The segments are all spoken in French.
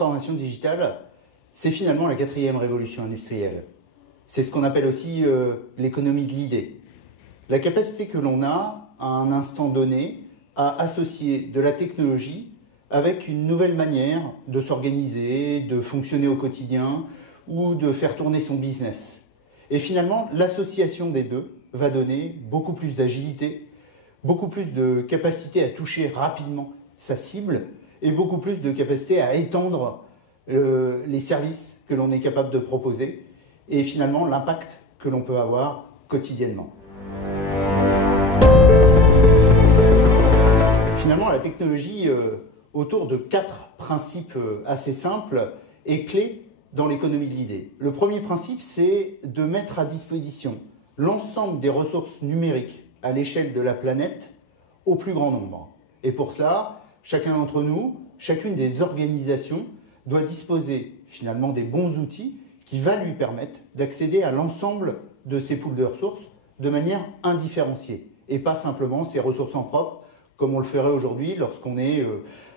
transformation digitale, c'est finalement la 4e révolution industrielle. C'est ce qu'on appelle aussi l'économie de l'idée. La capacité que l'on a, à un instant donné, à associer de la technologie avec une nouvelle manière de s'organiser, de fonctionner au quotidien ou de faire tourner son business. Et finalement, l'association des deux va donner beaucoup plus d'agilité, beaucoup plus de capacité à toucher rapidement sa cible et beaucoup plus de capacité à étendre les services que l'on est capable de proposer et finalement l'impact que l'on peut avoir quotidiennement. Finalement, la technologie, autour de 4 principes assez simples, est clé dans l'économie de l'idée. Le premier principe, c'est de mettre à disposition l'ensemble des ressources numériques à l'échelle de la planète au plus grand nombre. Et pour cela, chacun d'entre nous, chacune des organisations doit disposer finalement des bons outils qui va lui permettre d'accéder à l'ensemble de ces pools de ressources de manière indifférenciée et pas simplement ces ressources en propre comme on le ferait aujourd'hui lorsqu'on est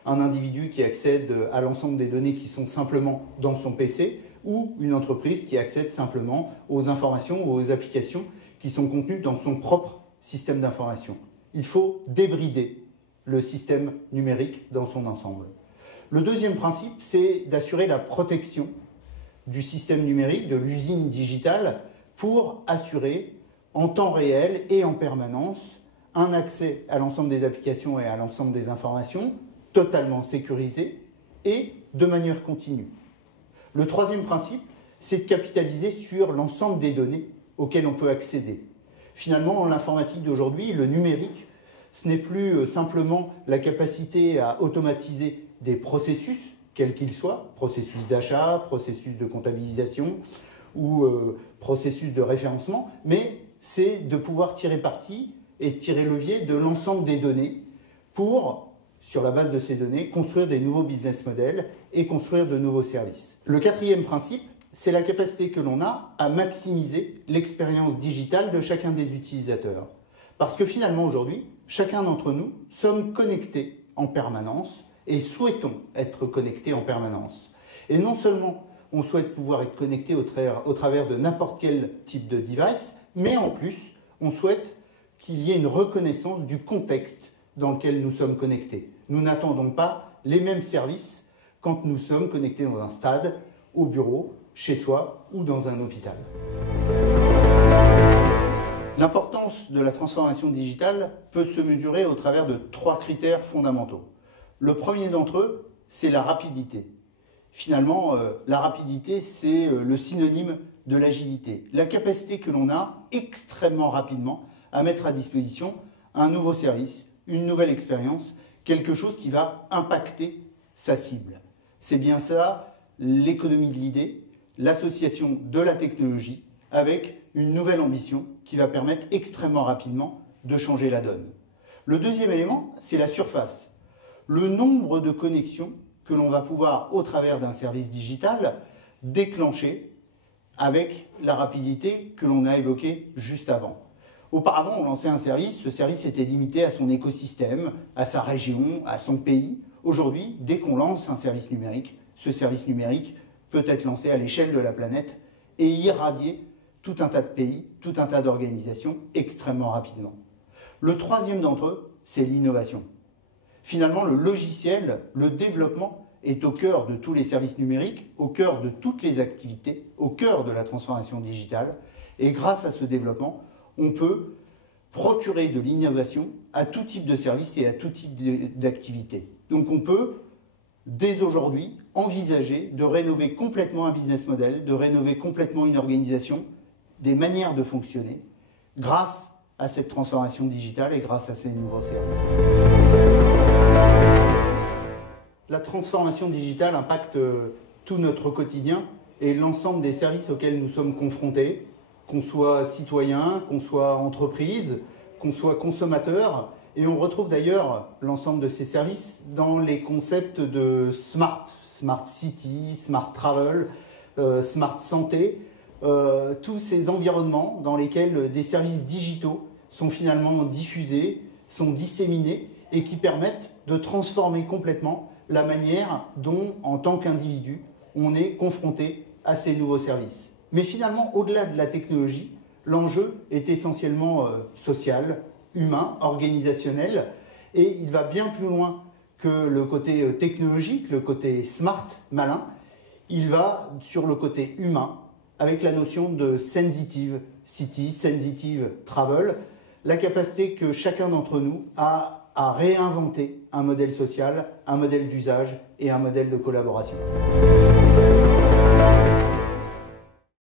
un individu qui accède à l'ensemble des données qui sont simplement dans son PC ou une entreprise qui accède simplement aux informations ou aux applications qui sont contenues dans son propre système d'information. Il faut débrider le système numérique dans son ensemble. Le deuxième principe, c'est d'assurer la protection du système numérique, de l'usine digitale, pour assurer en temps réel et en permanence un accès à l'ensemble des applications et à l'ensemble des informations totalement sécurisé et de manière continue. Le troisième principe, c'est de capitaliser sur l'ensemble des données auxquelles on peut accéder. Finalement, l'informatique d'aujourd'hui, le numérique, ce n'est plus simplement la capacité à automatiser des processus, quels qu'ils soient, processus d'achat, processus de comptabilisation ou processus de référencement, mais c'est de pouvoir tirer parti et tirer levier de l'ensemble des données pour, sur la base de ces données, construire des nouveaux business models et construire de nouveaux services. Le quatrième principe, c'est la capacité que l'on a à maximiser l'expérience digitale de chacun des utilisateurs. Parce que finalement, aujourd'hui, chacun d'entre nous sommes connectés en permanence et souhaitons être connectés en permanence. Et non seulement on souhaite pouvoir être connecté au travers de n'importe quel type de device, mais en plus, on souhaite qu'il y ait une reconnaissance du contexte dans lequel nous sommes connectés. Nous n'attendons pas les mêmes services quand nous sommes connectés dans un stade, au bureau, chez soi ou dans un hôpital. L'importance de la transformation digitale peut se mesurer au travers de 3 critères fondamentaux. Le premier d'entre eux, c'est la rapidité. Finalement, la rapidité, c'est le synonyme de l'agilité. La capacité que l'on a extrêmement rapidement à mettre à disposition un nouveau service, une nouvelle expérience, quelque chose qui va impacter sa cible. C'est bien ça, l'économie de l'idée, l'association de la technologie avec une nouvelle ambition qui va permettre extrêmement rapidement de changer la donne. Le deuxième élément, c'est la surface. Le nombre de connexions que l'on va pouvoir, au travers d'un service digital, déclencher avec la rapidité que l'on a évoquée juste avant. Auparavant, on lançait un service, ce service était limité à son écosystème, à sa région, à son pays. Aujourd'hui, dès qu'on lance un service numérique, ce service numérique peut être lancé à l'échelle de la planète et irradier tout un tas de pays, tout un tas d'organisations extrêmement rapidement. Le troisième d'entre eux, c'est l'innovation. Finalement, le logiciel, le développement est au cœur de tous les services numériques, au cœur de toutes les activités, au cœur de la transformation digitale. Et grâce à ce développement, on peut procurer de l'innovation à tout type de service et à tout type d'activité. Donc on peut, dès aujourd'hui, envisager de rénover complètement un business model, de rénover complètement une organisation, des manières de fonctionner, grâce à cette transformation digitale et grâce à ces nouveaux services. La transformation digitale impacte tout notre quotidien et l'ensemble des services auxquels nous sommes confrontés, qu'on soit citoyen, qu'on soit entreprise, qu'on soit consommateur. Et on retrouve d'ailleurs l'ensemble de ces services dans les concepts de smart city, smart travel, smart santé, tous ces environnements dans lesquels des services digitaux sont finalement diffusés, sont disséminés et qui permettent de transformer complètement la manière dont, en tant qu'individu, on est confronté à ces nouveaux services. Mais finalement, au-delà de la technologie, l'enjeu est essentiellement social, humain, organisationnel, et il va bien plus loin que le côté technologique, le côté smart, malin. Il va sur le côté humain, avec la notion de sensitive city, sensitive travel, la capacité que chacun d'entre nous a à réinventer un modèle social, un modèle d'usage et un modèle de collaboration.